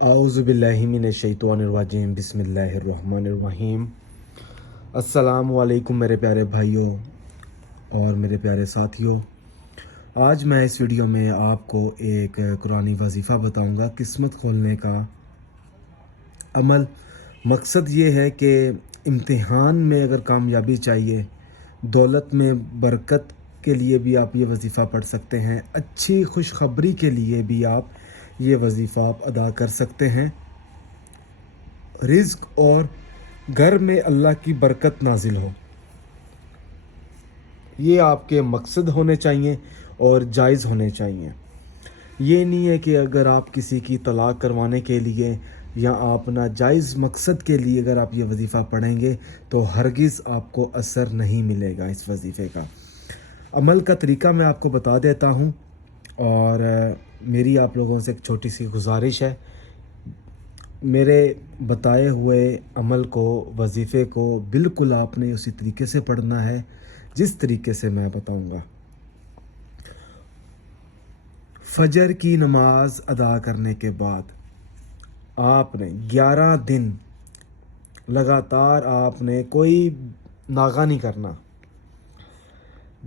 अऊज़ु बिल्लाहि मिनश्शैतानिर्रजीम बिस्मिल्लाहिर्रहमानिर्रहीम। अस्सलामु अलैकुम मेरे प्यारे भाइयों और मेरे प्यारे साथियों। आज मैं इस वीडियो में आपको एक कुरानी वजीफ़ा बताऊंगा, किस्मत खोलने का अमल। मकसद ये है कि इम्तिहान में अगर कामयाबी चाहिए, दौलत में बरकत के लिए भी आप ये वजीफ़ा पढ़ सकते हैं, अच्छी खुशखबरी के लिए भी आप ये वजीफ़ा आप अदा कर सकते हैं। रिज़्क और घर में अल्लाह की बरकत नाजिल हो, ये आपके मकसद होने चाहिए और जायज़ होने चाहिए। ये नहीं है कि अगर आप किसी की तलाक करवाने के लिए या आप नाजायज़ मकसद के लिए अगर आप ये वजीफ़ा पढ़ेंगे तो हरगिज़ आपको असर नहीं मिलेगा। इस वजीफ़े का अमल का तरीका मैं आपको बता देता हूँ, और मेरी आप लोगों से एक छोटी सी गुजारिश है, मेरे बताए हुए अमल को, वजीफ़े को बिल्कुल आपने उसी तरीके से पढ़ना है जिस तरीके से मैं बताऊँगा। फजर की नमाज अदा करने के बाद आपने 11 दिन लगातार आपने कोई नागा नहीं करना।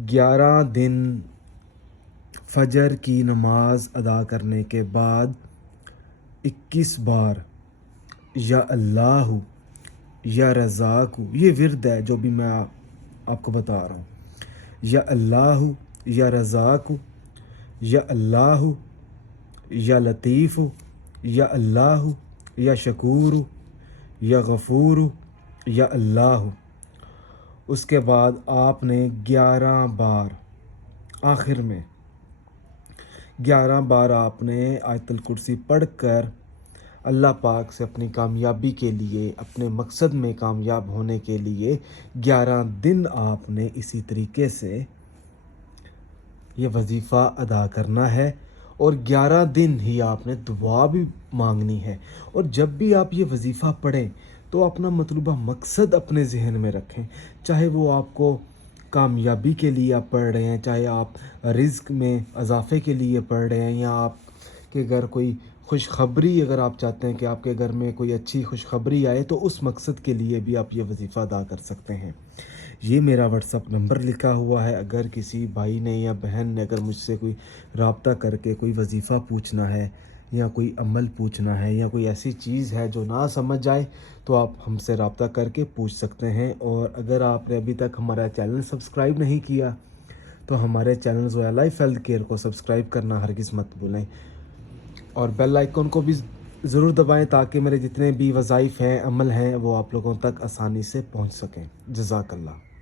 11 दिन फजर की नमाज अदा करने के बाद 21 बार या अल्लाह या रज़ाक, ये विर्द है जो भी मैं आपको बता रहा हूँ, या अल्लाह या रज़ाक या अल्लाह या लतीफ़ या अल्लाह या शकूर या गफ़ूर या अल्लाह। उसके बाद आपने 11 बार, आखिर में 11 बार आपने आयतुल कुर्सी पढ़कर अल्लाह पाक से अपनी कामयाबी के लिए, अपने मकसद में कामयाब होने के लिए 11 दिन आपने इसी तरीके से ये वजीफ़ा अदा करना है। और 11 दिन ही आपने दुआ भी मांगनी है। और जब भी आप ये वजीफ़ा पढ़ें तो अपना मतलूबा मकसद अपने जहन में रखें, चाहे वो आपको कामयाबी के लिए आप पढ़ रहे हैं, चाहे आप रिज़्क में इजाफ़े के लिए पढ़ रहे हैं, या आपके घर कोई खुशखबरी अगर आप चाहते हैं कि आपके घर में कोई अच्छी खुशखबरी आए, तो उस मकसद के लिए भी आप ये वजीफ़ा अदा कर सकते हैं। ये मेरा व्हाट्सअप नंबर लिखा हुआ है। अगर किसी भाई ने या बहन ने अगर मुझसे कोई रब्ता करके कोई वजीफ़ा पूछना है या कोई अमल पूछना है या कोई ऐसी चीज़ है जो ना समझ आए, तो आप हमसे रब्ता करके पूछ सकते हैं। और अगर आपने अभी तक हमारा चैनल सब्सक्राइब नहीं किया तो हमारे channel Zoya life health care को सब्सक्राइब करना हरगिज़ मत भूलें, और बेल आइकन को भी ज़रूर दबाएं ताकि मेरे जितने भी वज़ाइफ़ हैं, अमल हैं, वो आप लोगों तक आसानी से पहुंच सकें। जज़ाकल्लाह।